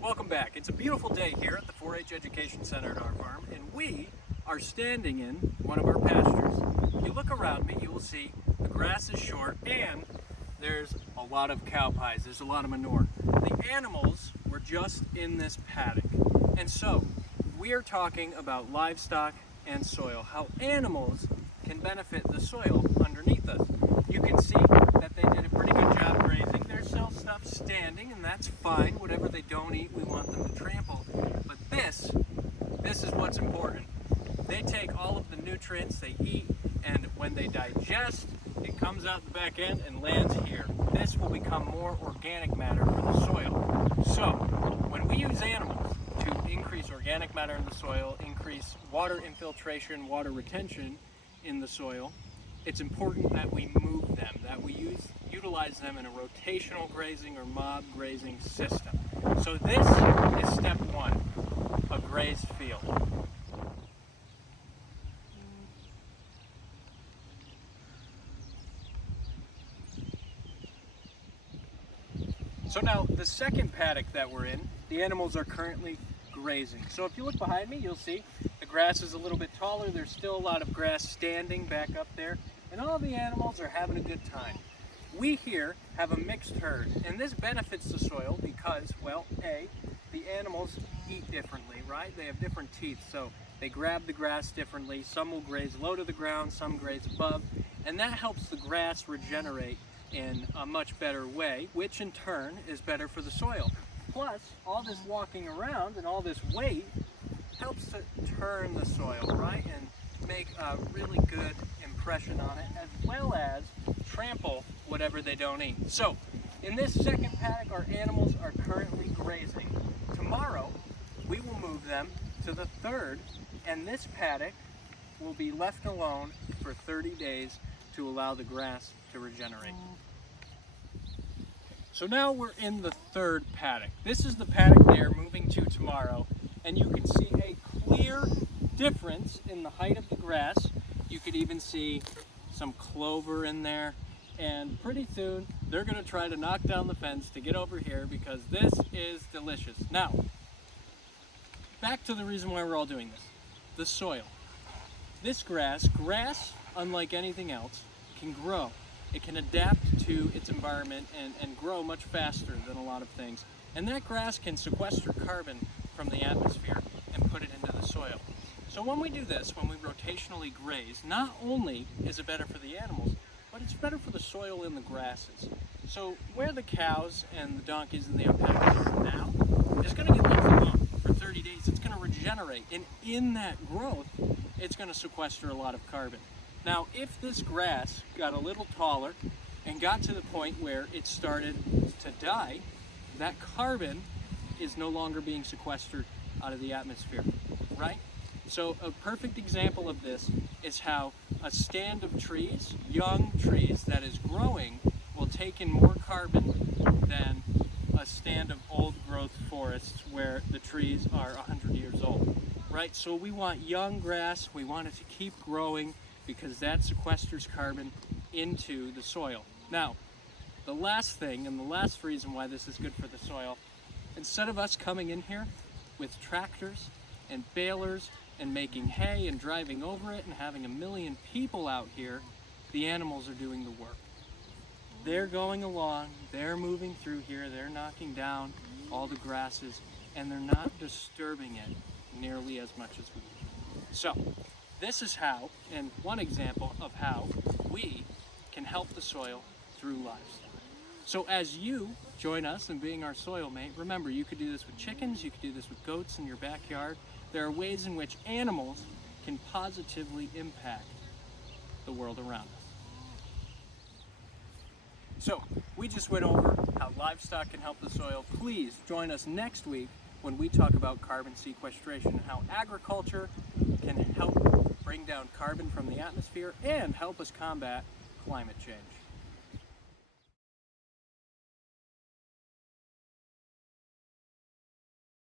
Welcome back. It's a beautiful day here at the 4-H Education Center at our farm, and we are standing in one of our pastures. If you look around me, you will see the grass is short and there's a lot of cow pies. There's a lot of manure. The animals were just in this paddock. And so we are talking about livestock and soil, how animals can benefit the soil underneath us. You can see that they did a pretty good job grazing. There's still stuff standing, and that's fine. Whatever they don't eat, we want them to trample. But this is what's important. They take all of the nutrients they eat, and when they digest, it comes out the back end and lands here. This will become more organic matter for the soil. So, when we use animals to increase organic matter in the soil, increase water infiltration, water retention in the soil, it's important that we move them, that we utilize them in a rotational grazing or mob grazing system. So this is step one, a grazed field. So now the second paddock that we're in, the animals are currently grazing. So if you look behind me, you'll see the grass is a little bit taller. There's still a lot of grass standing back up there, and all the animals are having a good time. We here have a mixed herd, and this benefits the soil because, well, the animals eat differently, right? They have different teeth, so they grab the grass differently. Some will graze low to the ground, some graze above, and that helps the grass regenerate in a much better way, which in turn is better for the soil. Plus, all this walking around and all this weight helps to turn the soil, right, and make a really good impression on it, as well as trample whatever they don't eat. So, in this second paddock, our animals are currently grazing. Tomorrow, we will move them to the third, and this paddock will be left alone for 30 days to allow the grass to regenerate. So now we're in the third paddock. This is the paddock they are moving to tomorrow, and you can see a clear difference in the height of the grass. You could even see some clover in there, and pretty soon they're going to try to knock down the fence to get over here because this is delicious. Now, back to the reason why we're all doing this. The soil. This grass, unlike anything else, can grow. It can adapt to its environment and grow much faster than a lot of things. And that grass can sequester carbon from the atmosphere and put it into the soil. So when we do this, when we rotationally graze, not only is it better for the animals, but it's better for the soil and the grasses. So where the cows and the donkeys and the alpacas are now is going to get left alone for 30 days. It's going to regenerate, and in that growth, it's going to sequester a lot of carbon. Now, if this grass got a little taller and got to the point where it started to die, that carbon is no longer being sequestered out of the atmosphere, right? So a perfect example of this is how a stand of trees, young trees that is growing, will take in more carbon than a stand of old growth forests where the trees are 100 years old, right? So we want young grass, we want it to keep growing because that sequesters carbon into the soil. Now, the last thing and the last reason why this is good for the soil, instead of us coming in here with tractors and balers and making hay and driving over it and having a million people out here, the animals are doing the work. They're going along, they're moving through here, they're knocking down all the grasses, and they're not disturbing it nearly as much as we do. So, this is how, and one example of how, we can help the soil through livestock. So as you join us in being our soil mate, remember you could do this with chickens, you could do this with goats in your backyard. There are ways in which animals can positively impact the world around us. So we just went over how livestock can help the soil. Please join us next week when we talk about carbon sequestration and how agriculture can help bring down carbon from the atmosphere and help us combat climate change.